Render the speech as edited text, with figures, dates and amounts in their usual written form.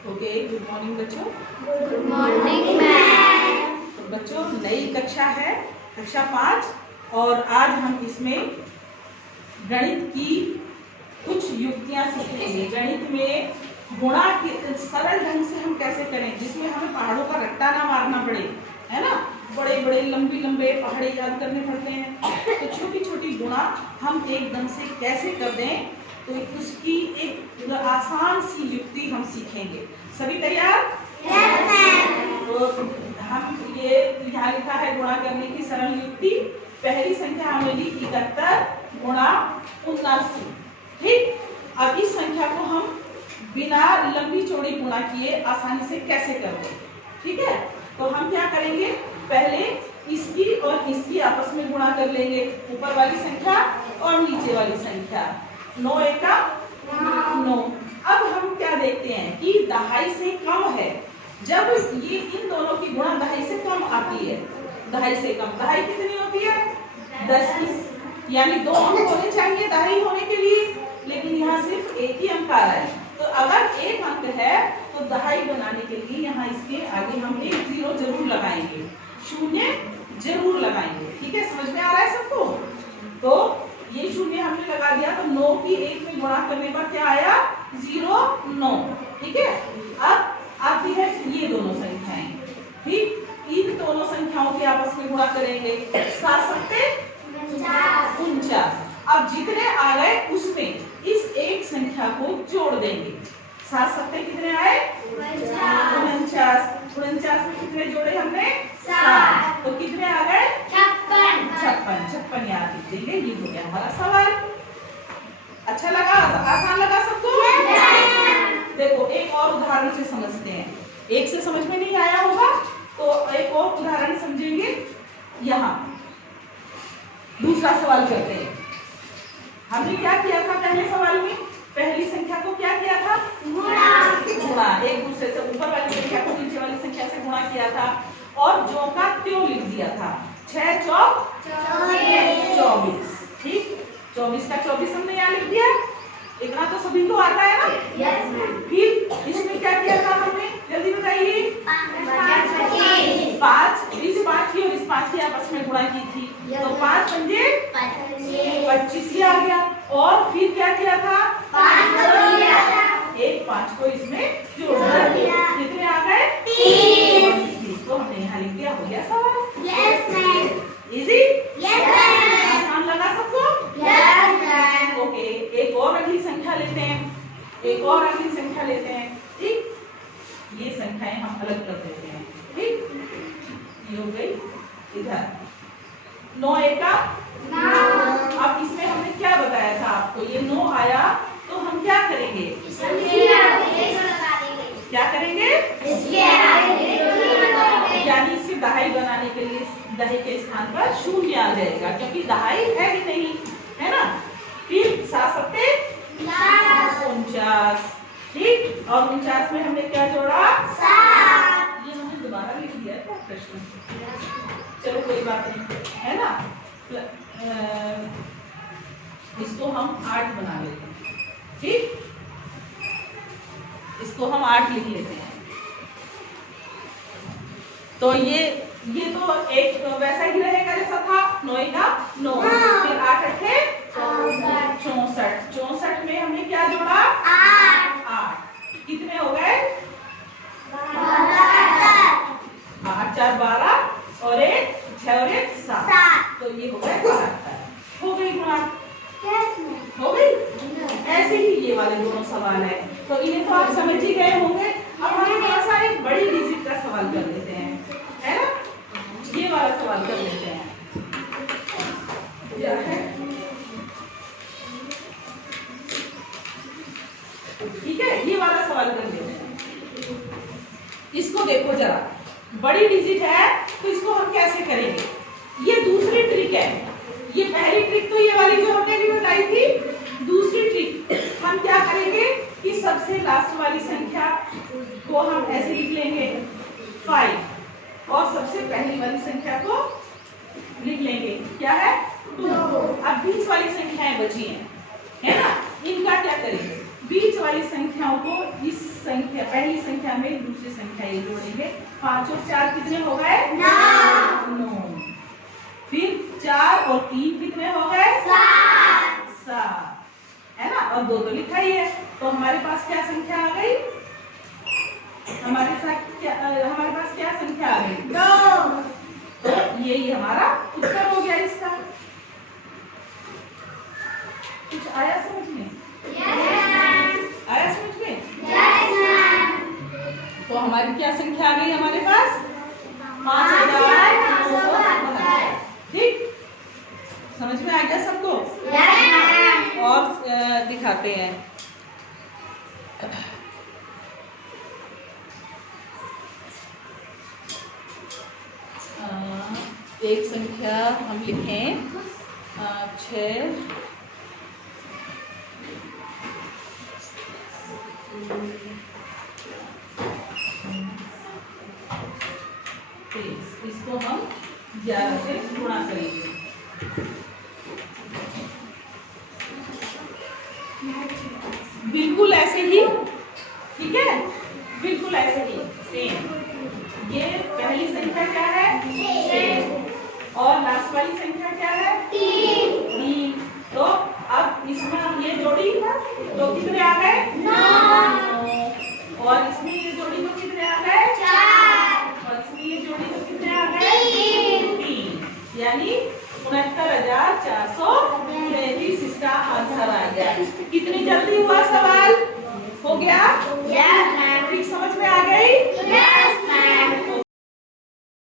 Okay, good morning बच्चों। Good morning ma'am. तो बच्चों, नई कक्षा है, कक्षा 5, और आज हम इसमें गणित की कुछ युक्तियां सीखेंगे। गणित में गुणा के सरल ढंग से हम कैसे करें, जिसमें हमें पहाड़ों का रट्टा ना मारना पड़े, है ना। बड़े बड़े लंबे लंबे पहाड़े याद करने पड़ते हैं, तो छोटी छोटी गुणा हम एकदम से कैसे कर दें, तो उसकी एक आसान सी युक्ति हम सीखेंगे। सभी तैयार? Yes ma'am. तो हम ये यहाँ लिखा है गुणा करने की सरल युक्ति। पहली संख्या हमें ली 71 गुणा 79। ठीक, अब इस संख्या को हम बिना लंबी चौड़ी गुणा किए आसानी से कैसे कर दें। ठीक है, तो हम क्या करेंगे, पहले इसकी और इसकी आपस में गुणा कर लेंगे, ऊपर वाली संख्या और नीचे वाली संख्या। 9 एका 9। अब हम क्या देखते हैं कि दहाई से कम है। जब ये इन दोनों की गुणा दहाई से कम आती है, दहाई से कम, दहाई कितनी होती है? 10 की, यानी 2 अंक होने चाहिए दहाई होने के लिए, लेकिन यहाँ सिर्फ एक ही अंक आ रहा है। तो अगर एक अंक है तो दहाई बनाने के लिए यहाँ इसके आगे हम एक 0 जरूर लगाएंगे, 0 जरूर लगाएंगे। ठीक है, समझ में आ रहा है सबको? तो ये 0 हमने लगा दिया, तो 9 की 1 में गुणा करने पर क्या आया? 0 9। ठीक है, अब आती है ये दोनों संख्याएं। ठीक, इन दोनों संख्याओं के आपस में गुणा करेंगे, 7 7 49। अब जितने आ गए उसमें इस एक संख्या को जोड़ देंगे। 7 7 कितने आए? 49। 49 में कितने जोड़े हमने? 7। तो कितने आ गए? 56 याद लिख देंगे। ये हो गया हमारा सवाल। अच्छा लगा? आसान लगा सबको? देखो, एक और उदाहरण से समझते हैं। एक से समझ में नहीं आया होगा तो एक और उदाहरण समझेंगे। यहाँ दूसरा सवाल करते हैं। हमने क्या किया था पहले सवाल में? पहली संख्या को क्या किया था? गुणा। एक दूसरे से, ऊपर वाली संख्या को नीचे वाली संख्या से गुणा किया था और जो का त्यों लिख दिया था। 6 चौक 24। ठीक, 24 का 24 हमने यहाँ लिख दिया। इतना तो सभी को आता है ना? यस। फिर इसमें क्या किया था हमने, जल्दी बताइए? 5 इस 5 की और इस 5 की आपस में गुणा की थी, तो 5 पंजे 25 ही आ गया। और फिर क्या किया था? एक 5 को इसमें जोड़ दिया, कितने आ गए? 3। तो हमने यहाँ लिख दिया, हो गया सवाल। Yes ma'am. Easy? Yes ma'am. आसान लगा सबको? Yes ma'am. ओके, एक और अगली संख्या लेते हैं, एक और अगली संख्या लेते हैं। ठीक, ये संख्याएं हम अलग कर देते हैं। ठीक, ये हो गई इधर 9 एका 9। अब इसमें हमने क्या बताया था आपको, ये 9 आया तो हम क्या करेंगे? क्या करेंगे? यानी इसे दहाई बनाने के लिए दहाई के स्थान पर 0 आ जाएगा, क्योंकि दहाई है ही नहीं, है ना। फिर 7 7 49। ठीक, और 49 में हमने क्या जोड़ा? 7। ये हमने दोबारा लिख दिया है प्रश्न, चलो कोई बात नहीं, है ना। इसको हम 8 बना लेते हैं। ठीक, इसको हम 8 लिख लेते हैं। तो ये तो एक वैसा ही रहेगा जैसा था, 9 का 9। फिर 8 8 64। 64 में हमने क्या जोड़ा? 8। कितने हो गए? 8 4 12 और 1 6 और 1 7। तो ये हो गए 72। हो गई गुणा? हो गई। ऐसे ही ये वाले दोनों सवाल है, तो इन्हें तो आप समझ ही गए होंगे। अब हम थोड़ा सा एक बड़ी डिजिट का सवाल कर लेते हैं, है ना। ये वाला सवाल कर लेते हैं। क्या है? ठीक है, ये वाला सवाल कर लेते हैं। इसको देखो जरा, बड़ी डिजिट है तो इसको हम कैसे करेंगे? ये दूसरी ट्रिक है। ये पहली ट्रिक तो ये वाली जो हमने भी बताई थी। दूसरी ट्रिक हम क्या करेंगे कि सबसे लास्ट वाली संख्या को हम ऐसे लिख लेंगे 5, और सबसे पहली वाली संख्या को लिख लेंगे क्या है? 2। अब बीच वाली संख्याएं बची हैं, है ना, इनका क्या करेंगे? बीच वाली संख्याओं को इस संख्या पहली संख्या में दूसरी संख्या ये जोड़ेंगे। 5 और 4 कितने हो गए? 9। फिर 4 और 3 कितने हो गए? 7 है ना, और 2 तो लिखा ही है। तो हमारे पास क्या संख्या आ गई? हमारे पास क्या संख्या आ गई? 2। तो यही हमारा उत्तर हो गया इसका। कुछ आया समझ में? आया समझ में? तो हमारी क्या संख्या आ गई हमारे पास? 5,570। ठीक, समझ में आ गया सबको? और दिखाते हैं। एक संख्या हम लिखें 6 इसको हम 11 से गुणा करेंगे। बिल्कुल ऐसे ही, ठीक है, बिल्कुल ऐसे ही सेम। ये पहली संख्या क्या है? 6 और लास्ट वाली संख्या क्या है? 3। तो अब इसमें ये जोड़ी ना, तो कितने आ गए? 9। और इसमें ये जोड़ी तो कितने आ गए? 4। और इसमें ये जोड़ी तो कितने आ गए? 3। यानी 69,433 इसका आंसर आ गया। कितनी जल्दी हुआ सवाल? हो गया? ठीक, समझ में आ गई?